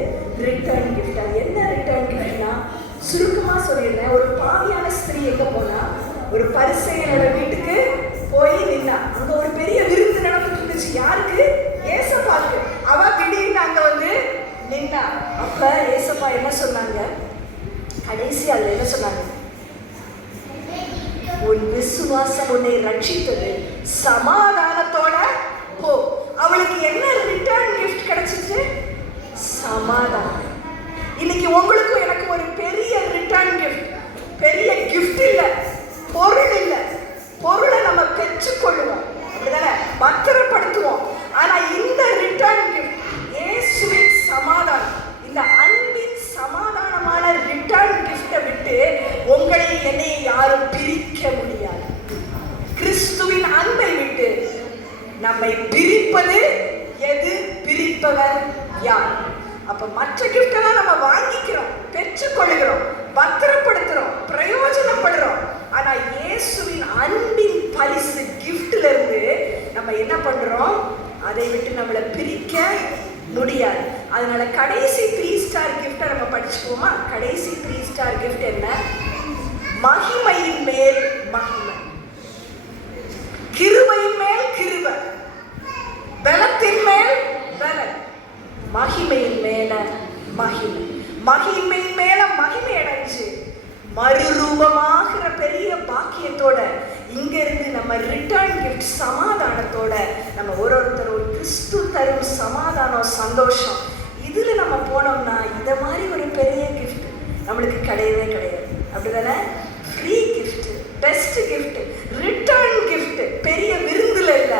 Return gift. அது என்ன ரிட்டர்ன் கிஃப்ட்னா, சுருக்கமா சொல்லிடுறேன். ஒரு பாவியான ஸ்திரீ எங்க போனா, ஒரு பரிசேயனோட வீட்டுக்கு போய் நின்னா. அங்க ஒரு பெரிய விருந்து நடந்துட்டு இருந்துச்சு. யாருக்கு? ஏசப்பாக்கு. அவ திடீர்னு அங்க வந்து நின்னா. அப்ப ஏசப்பா என்ன சொன்னாங்க? கடைசி அதுல என்ன சொன்னாங்க? உன் விசுவாசம் உன்னை ரட்சித்தது, சமாதானத்தோட போ. அவளுக்கு என்ன ரிட்டர்ன் கிஃப்ட் கிடைச்சிச்சு? சமாதானம். இன்னைக்கு உங்களுக்கும் எனக்கு ஒரு பெரிய ரிட்டர்ன் கிஃப்ட். பெரிய கிஃப்ட் இல்ல, பொருள் இல்ல. பொருளை நம்ம பெற்றுக்கொள்ளுவோம், அப்படிதானே? பத்திரப்படுத்துவோம். ஆனா இந்த ரிட்டர்ன் கிஃப்ட் இயேசுவின் சமாதானம், இந்த அன்பின் சமாதானமான ரிட்டர்ன் கிஃப்டை விட்டு உங்களை என்னை யாரும் பிரிக்க முடியாது. கிறிஸ்துவின் அன்பை விட்டு நம்மை பிரிப்பது எது? பிரிப்பவர் யார்? அப்ப மற்ற கிஃப்டெல்லாம் நம்ம வாங்கிக்கிறோம், பெற்றுக்கொள்கிறோம், பத்திரப்படுத்துறோம், பிரயோஜனப்படுறோம். ஆனா இயேசுவின் அன்பின் பரிசு கிஃப்ட்ல இருந்து நம்ம என்ன பண்றோம்? அதை விட்டு நம்மளை பிரிக்க முடியாது. அதனால கடைசி 3 ஸ்டார் கிஃப்டை நம்ம படிச்சுக்குவோமா? கடைசி 3 ஸ்டார் கிஃப்ட் என்ன? மகிமையின் மேல் மகிமை, கிருபையின் மேல் கிருபை, பலத்தின் மேல் பலன், மகிமையின் மேல மகிமை. மகிமையின் மேல மகிமை அடைஞ்சு மறுரூபமாகிற பெரிய பாக்கியத்தோட இங்க இருந்து நம்ம ரிட்டர்ன் கிஃப்ட் சமாதானத்தோட நம்ம ஒருத்தரும் கிறிஸ்து தரும் சமாதானம், சந்தோஷம், இதுல நம்ம போனோம்னா இத மாதிரி ஒரு பெரிய கிஃப்ட் நம்மளுக்கு கிடையவே கிடையாது. அப்படிதானே? Free gift, best gift, return gift. பெரிய விருந்துல இல்ல,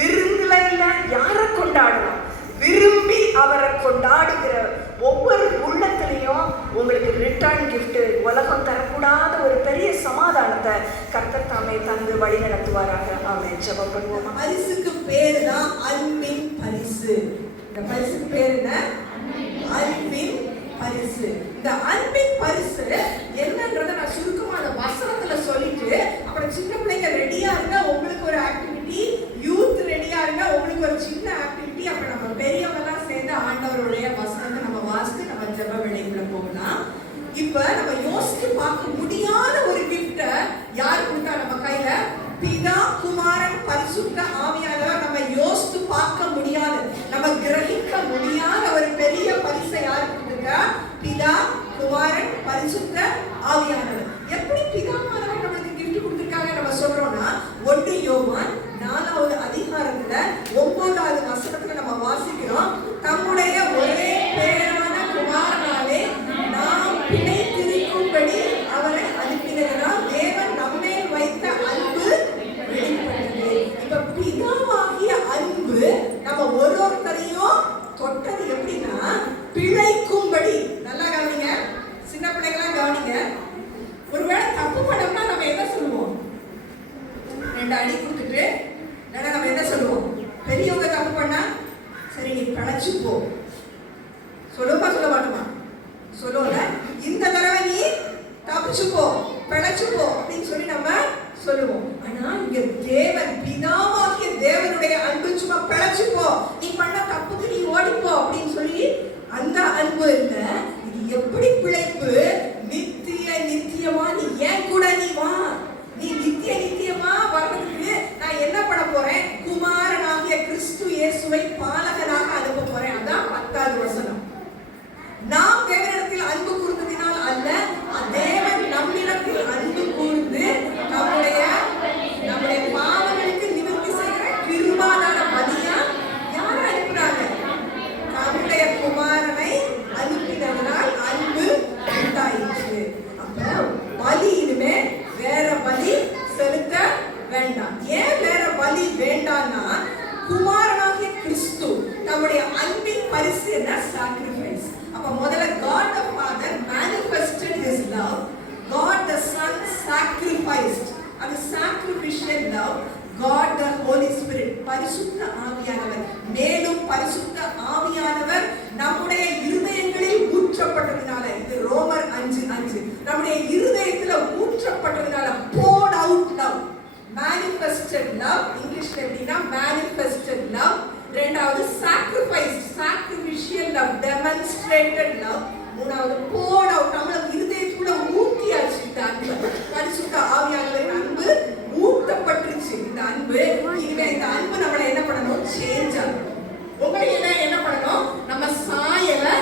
விருந்துல இல்ல, யாரை கொண்டாடணும்? விரும்பி அவரை கொண்டாடுகிற ஒவ்வொரு உள்ளத்திலையும் உங்களுக்கு ரிட்டர்ன் கிஃப்ட், உலகம் தரக்கூடாத ஒரு பெரிய சமாதானத்தை கர்த்தர் தாமே தந்து வழி நடத்துவாராக. ஆமென். ஜெபம் பண்ணுவோமா? பரிசுக்கு பேரு தான் அன்பின் பரிசு. இந்த பரிசுக்கு பேரு என்ன? அன்பின் பரிசு. இந்த அன்பின் பரிசு என்னன்றத நான் சுருக்கமான வசனத்துல சொல்லிட்டு அப்புறம் சின்ன பிள்ளைங்க ரெடியா இருந்தா உங்களுக்கு ஒரு ஆக்டிவிட்டி, யூத் ரெடியா இருந்தா உங்களுக்கு ஒரு சின்ன ஆக்டிவிட்டி, அப்புறம் நம்ம பெரியவங்க எல்லாம் சேர்ந்து ஆண்டவருடைய வசனத்தை நம்ம வாசித்து நம்ம ஜெப வேளைக்குள்ள போகலாம். இப்ப நம்ம யோசிச்சு பார்க்க முடியாத ஒரு கிஃப்ட யார் கொடுத்தா நம்ம கையில? பிதா, குமாரன், பரிசுத்த ஆவியானவர். நம்ம யோசித்து பார்க்க முடியாது, நம்ம கிரகிக்க முடியாத ஒரு பெரிய பரிசை யார் கொடுத்திருக்கா? பிதா, குமாரன், பரிசுத்த ஆவியானவர். எப்படி பிதாவானவர் நம்மளுக்கு கிஃப்ட் கொடுத்திருக்காங்க நம்ம சொல்றோம்னா 1 யோவான் 4வது அதிகாரத்துல 9வது வசனத்துல நம்ம வாசிக்கிறோம். தம்முடைய ஒரே பேரான குமாரனாலே நாம் பிழைத்திருக்கும்படி அவரை அனுப்பினதால் தேவன் நம்மேல் வைத்த அன்பு வெளிப்பட்டது. இப்ப பிதாவாகிய அன்பு நம்ம ஒருத்தரையும் தொட்டது எப்படின்னா பிழைக்கும்படி. நல்லா கவனிங்க, சின்ன பிள்ளைங்களா கவனிங்க. ஒருவேளை தப்பு பண்ணோம்னா நம்ம என்ன சொல்லுவோம்? 2 அடி கொடுத்துட்டு இல்லைன்னா நம்ம என்ன சொல்லுவோம்? பெரியவங்க தப்பு பண்ணா சரி நீ பிழைச்சு போ சொல்லுமா சொல்ல மாட்டோமா? சொல்லுவோம்ல. இந்த தடவை நீ தப்பிச்சு போ, பிழைச்சு போ அப்படின்னு சொல்லி நம்ம சொல்லுவோம். ஆனா இங்க தேவன் பிதாவாகிய தேவனுடைய அன்பு சும்மா பிழைச்சுப்போ, நீ பண்ண தப்புக்கு நீ ஓடிப்போ அப்படின்னு சொல்லி அந்த அன்பு இல்ல. இது எப்படி பிழைப்பு? நித்தியமா நீ ஏன் கூட நீ வா. நீ நித்தியமா வர்றதுக்கு நான் என்ன பண்ண போறேன்? குமாரனாகிய கிறிஸ்து இயேசுவை பாலகனாக அனுப்ப போறேன். அதான் 10வது வசனம். நாம் தேவனிடத்தில் அன்பு கூர்ந்ததினால் அல்ல, தேவன் நம்மிடத்தில் அன்பு கூர்ந்து நம்முடைய பாவங்களுக்கு நிவர்த்தி செய்கிற கிருபாதார பலியா யார் அனுப்புறாங்க? நம்முடைய குமாரனை அனுப்பினதனால் அன்பு உண்டாயிற்று. அப்ப பலி இனிமே வேற பலி செலுத்த வேண்டாம். ஏன் வேற பலி வேண்டாம்னா, குமாரனாகிய கிறிஸ்து நம்முடைய அன்பின் பரிசு என்ன? சாக்ரிஃபைஸ். அப்ப முதல்ல God the Father manifested his love, God the Son sacrificed. அது sacrificial love. God the Holy Spirit பரிசுத்த ஆவியானவர், மேலும் பரிசுத்த ஆவியானவர் நம்முடைய இருதயங்களில் ஊற்றப்பட்டதினால, இது ரோமர் 5:5, நம்முடைய இருதயத்துல ஊற்றப்பட்டதினால poured out love, manifested love. இங்கிலீஷ்ல எப்படின்னா manifested love. ரெண்டாவது sacrificed, sacrificial love, demonstrated love. மூணாவது poured out, நம்மள இருதயத்துக்குள்ள ஊற்றியாச்சு இந்த அன்பு. பரிசுத்த ஆவியானவரின் அன்பு ஊற்றப்பட்டுருச்சு. இந்த அன்பு இனிமே இந்த அன்பு நம்மளை என்ன பண்ணணும்? சேஞ்ச் ஆகணும். உங்களை என்ன பண்ணணும்? நம்ம சாயலை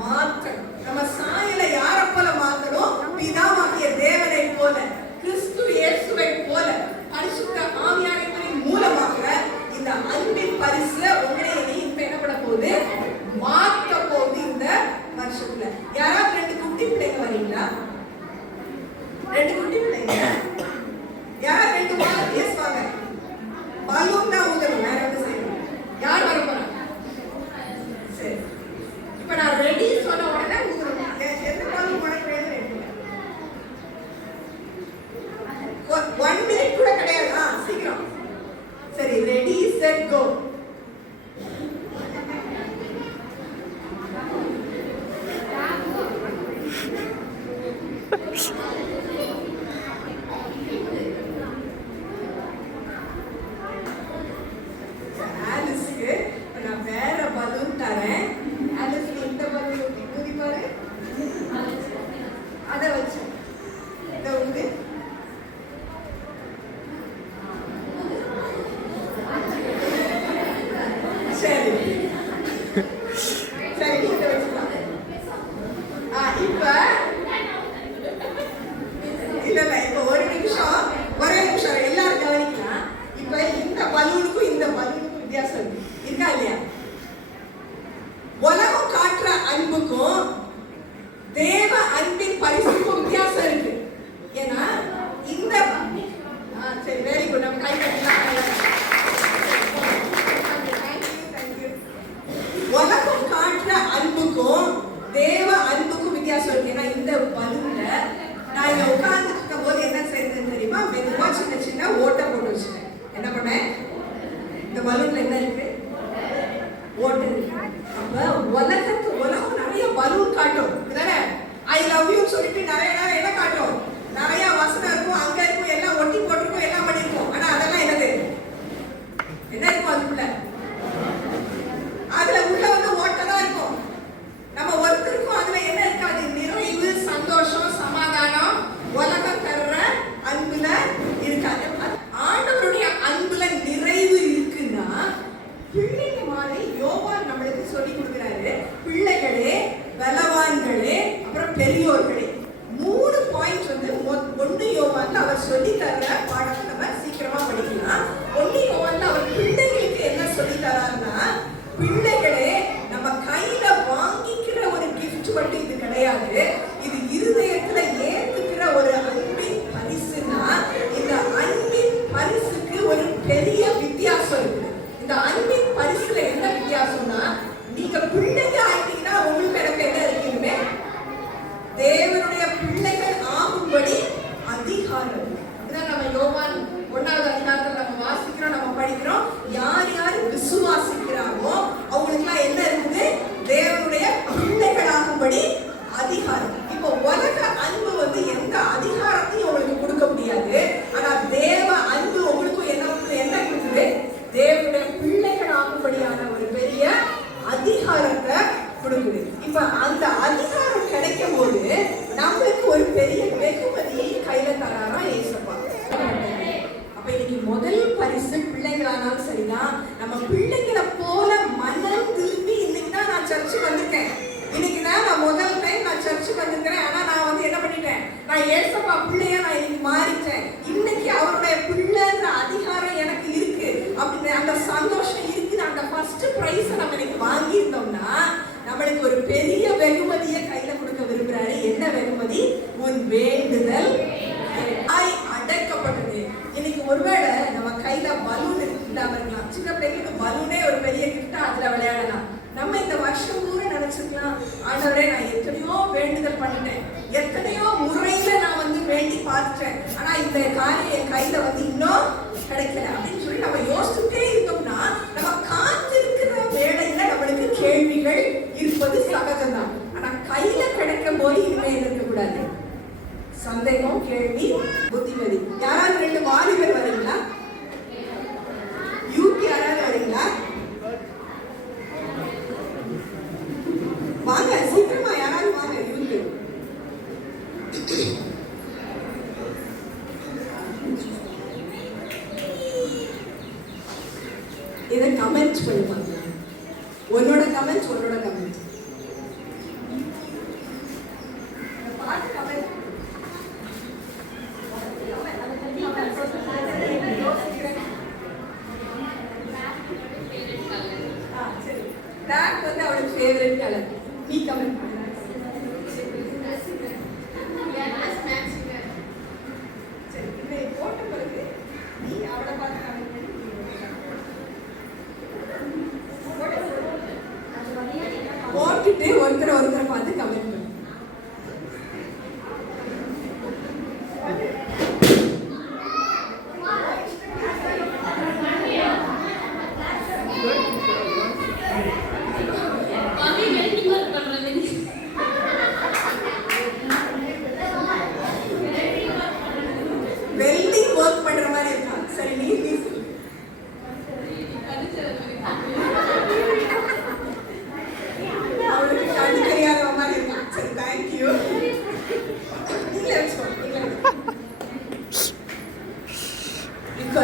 மாற்றணும். நம்ம சாயலை யாரை போல மாற்றணும்? பிதாவாகிய தேவனை போல, கிறிஸ்து இயேசுவை போல, பரிசுத்த ஆவியானவரின் மூலமாக இந்த அன்பின் பரிசு உங்களை இப்ப என்ன பண்ண போகுது? மாற்ற போகுது. இந்த வருஷத்துல யாராவது 2 குட்டி பிள்ளைங்க வரீங்களா? 2 குட்டி பிள்ளைங்க யார்? 2 வாலண்டியர்ஸ் வாங்க. பலூன் தான் ஊதணும், வேற எதுவும் செய்யணும். யார் வர போறாங்க? சரி, இப்ப நான் ரெடி சொன்ன உடனே ஊதணும். எந்த பலூன் உனக்கு வேணும்? எடுங்க. 1 மினிட் கூட கிடையாது. சீக்கிரம். சரி, ரெடி செட் கோ. ஆலிஸ்க்கு நான் வேற பலூன் தரேன். ஆலிஸ்க்கு இந்த பலூன் ஊதி பாரு. அதை வச்சு இதை ஊதி. பரிசு பிள்ளைங்களானாலும் சரிதான். நம்ம பிள்ளைங்களை போல மனம் திரும்பி இன்னைக்கு தான் நான் சர்ச்சுக்கு வந்திருக்கேன். இன்னைக்கு தான் நான் முதல் டைம் நான் சர்ச்சுக்கு வந்திருக்கிறேன். ஆனா நான் வந்து என்ன பண்ணிட்டேன், நான் ஏசப்பா பிள்ளையா நான் இன்னைக்கு மாறிட்டேன். இன்னைக்கு அவருடைய பிள்ளைன்ற அதிகாரம் எனக்கு இருக்கு அப்படின்னு அந்த சந்தோஷம் இருக்குது. அந்த ஃபர்ஸ்ட் பிரைஸ் நம்ம இன்னைக்கு வாங்கியிருந்தோம்னா நம்மளுக்கு ஒரு பெரிய வெகுமதியை கையில கொடுக்க விரும்புறாரு. என்ன வெகுமதி? உன் வேண்டுதல் அடைக்கப்பட்டது. இன்னைக்கு ஒருவேளை நம்ம கையில பலூன் இல்லாம இருக்கலாம். சின்ன பிள்ளைங்களுக்கு பலூனே ஒரு பெரிய கிஃப்டா அதுல விளையாடலாம். நம்ம இந்த வருஷம் பூரா நினைச்சிருக்கலாம், ஆண்டவரே நான் எத்தனையோ வேண்டுதல் பண்ணிட்டேன், எத்தனையோ முறையில நான் வந்து வேண்டி பார்த்துட்டேன், ஆனா இந்த காரியம் என் கையில வந்து இன்னும் கிடைக்கல அப்படின்னு சொல்லி நம்ம யோசிச்சுட்டே இருந்தோம்னா நம்ம காத்திருக்கிற வேளையில நம்மளுக்கு கேள்விகள் இருப்பது சகஜம்தான். ஆனா கையில கிடைக்கும் போது இனிமே இருக்கக்கூடாது. சந்தேகம், கேள்வி, புத்திமதி. யாராவது 2 வாலிபர் வரீங்களா? யூத் யாராவது வரீங்களா? வாங்க, சீக்கிரமா யாராவது வாங்க. யூத் இதை கமெண்ட் பண்ணுவாங்க. உன்னோட கமெண்ட் பாட்டு கமெண்ட். Black வந்து அவளுக்கு ஃபேவரட் கலர். நீ கமெண்ட் பண்ணு. சரி, இதை போட்ட பிறகு நீ அவளை பார்த்து கமெண்ட் பண்ணி போட்டுட்டு ஒருத்தரை பார்த்து கமெண்ட் பண்ணு. வெல்டிங் ஒர்க் பண்ற மாதிரி இருக்கா? சரி, நீ அவளுக்கு கண்ணு தெரியாத மாதிரி இருக்கா? சரி, தேங்க்யூ. இப்ப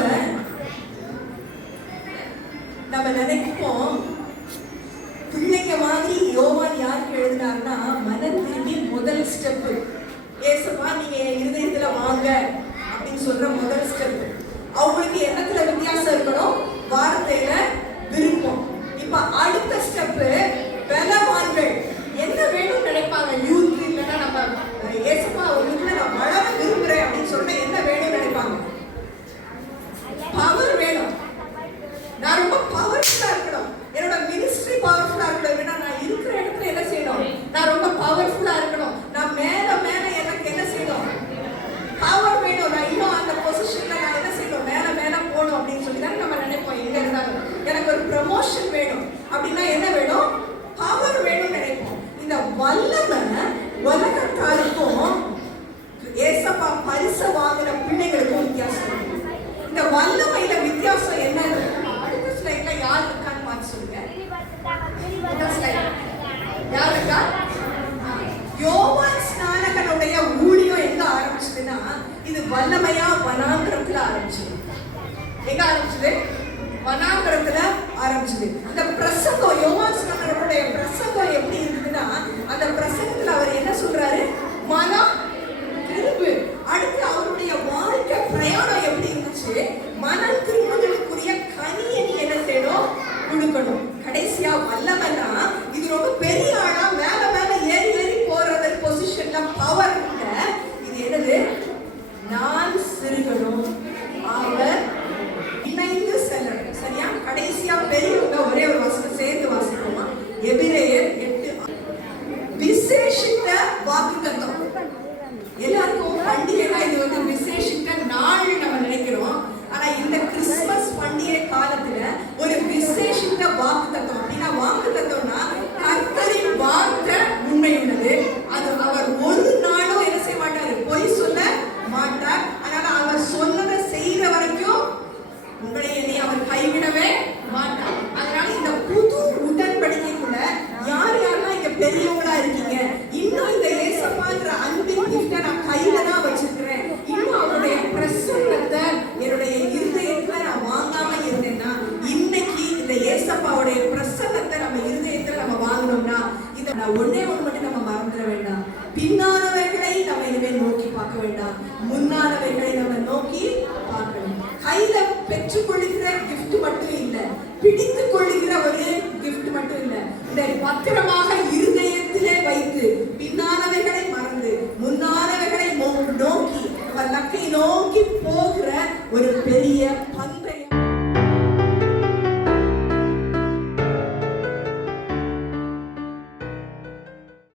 நம்ம நினைப்போம், பிள்ளைங்க மாதிரி யோவான் யாருக்கு எழுதினார்னா, மனம் திரும்பி முதல் ஸ்டெப். ஏசப்பா நீங்க இருதயத்துல வாங்க அப்படின்னு சொல்ற முதல் ஸ்டெப். அவங்களுக்கு எண்ணத்துல வித்தியாசம் இருக்கணும், வார்த்தையில விருப்பம். இப்ப அடுத்த ஸ்டெப், பலவான்கள் என்ன வேணும்னு நினைப்பாங்க. யூத் இல்லைன்னா நம்ம ஏசப்பா உங்களுக்கு நான் வளர விரும்புறேன் அப்படின்னு சொன்னா என்ன வேணும்னு நினைப்பாங்க? பவர் வேணும். நான் ரொம்ப பவர்ஃபுல்லா இருக்கணும், என்னோட மினிஸ்ட்ரி பவர்ஃபுல்லா இருக்கணும், நான் இருக்கிற இடத்துல என்ன செய்யணும், நான் ரொம்ப பவர்ஃபுல்லா இருக்கணும், நான் மேல மேல எனக்கு என்ன செய்யணும், பவர் வேணும், நான் இன்னும் அந்த பொசிஷன்ல நான் என்ன செய்யணும், மேல மேல போகணும் அப்படின்னு சொல்லி தான் நம்ம நினைப்போம். எங்க இருந்தாலும் எனக்கு ஒரு ப்ரமோஷன் வேணும் அப்படின்னா என்ன வேணும், பவர் வேணும்னு நினைப்போம். இந்த வல்லமை உலகத்தாருக்கும் ஏசப்பா பரிசு வாங்கின பிள்ளைகளுக்கும் வித்தியாசம் இருக்கு. இந்த வல்லமையில வித்தியாசம் என்ன? அடுத்த ஸ்லைட்ல யார் இருக்கான்னு பார்த்து சொல்லுங்க. யார் இருக்கா? யோவான் ஸ்நானகனுடைய ஊழியம் எங்க ஆரம்பிச்சதுன்னா, இது வல்லமையா வனாந்திரத்துல ஆரம்பிச்சது. எங்க ஆரம்பிச்சது? வனாந்திரத்துல ஆரம்பிச்சது. அந்த பிரசங்கம், யோவான் ஸ்நானகனுடைய பிரசங்கம் எப்படி இருக்குதுன்னா, அந்த பிரசங்கத்துல அவர் என்ன சொல்றாரு, மனம் திரும்பு. அடுத்து அவருடைய வாழ்க்கை பிரயாணம் எப்படி இருந்துச்சு, மனம் திரும்புதலுக்குரிய கனியை நீ என்ன செய்யணும், கொடுக்கணும். கடைசியா வல்லமைனா இது ரொம்ப பெரிய ஆளா மேல மேல ஏறி ஏறி போறது பொசிஷன்ல பவர் இல்ல. இது என்னது, நான் சிறுகணும் அவர் இணைந்து செல்லணும். சரியா? கடைசியா பெரியவங்க ஒரே ஒரு வசனம் சேர்த்து வாசிப்போமா? எபிரேயர் 8. விசேஷித்த வாக்குத்தத்தம். எல்லாருக்கும் பண்டிகைனா இது வந்து விசேஷித்த நாள் நம்ம நினைக்கிறோம். ஆனா இந்த கிறிஸ்துமஸ் பண்டிகை காலத்துல ஒரு விசேஷித்த வாக்குத்தத்தம். அப்படின்னா வாக்குத்தத்தம்னா கர்த்தரின் வார்த்தை உண்மையுள்ளது. அது அவர் ஒரு நாளும் என்ன செய்ய மாட்டாரு, பொய் சொல்ல மாட்டார். அதனால அவர் சொன்னதை செய்யற வரைக்கும் உங்களை என்னை அவர் கைவிடவே மாட்டார். அதனால இந்த புது உடன்படிக்கைக்குள்ள யார் யாரெல்லாம் இங்க பெரியவங்களா இருக்கீங்க, இன்னும் இந்த ஏசப்பான்ற அன்பின் கிஃப்ட நான் கையில தான் வச்சிருக்கிறேன், இன்னும் அவருடைய பிரசன்னத்தை என்னுடைய இருதயத்துல நான் வாங்க ஒண்ணே ஒண்ணு மட்டும் நம்ம மறந்துட வேண்டாம். பின்னானவைகளை நம்ம இனிமேல் நோக்கி பார்க்க வேண்டாம், முன்னானவைகளை நம்ம நோக்கி பார்க்கணும். கையில பெற்றுக்கொள்ளுகிற gift மட்டும் இல்ல, பிடித்து கொள்ளுகிற ஒரு gift மட்டும் இல்ல, இதை பத்திரமாக இருதயத்திலே வைத்து பின்னானவைகளை மறந்து முன்னானவைகளை நோக்கி நம்ம லக்கை நோக்கி போகிற ஒரு பெரிய பந்தய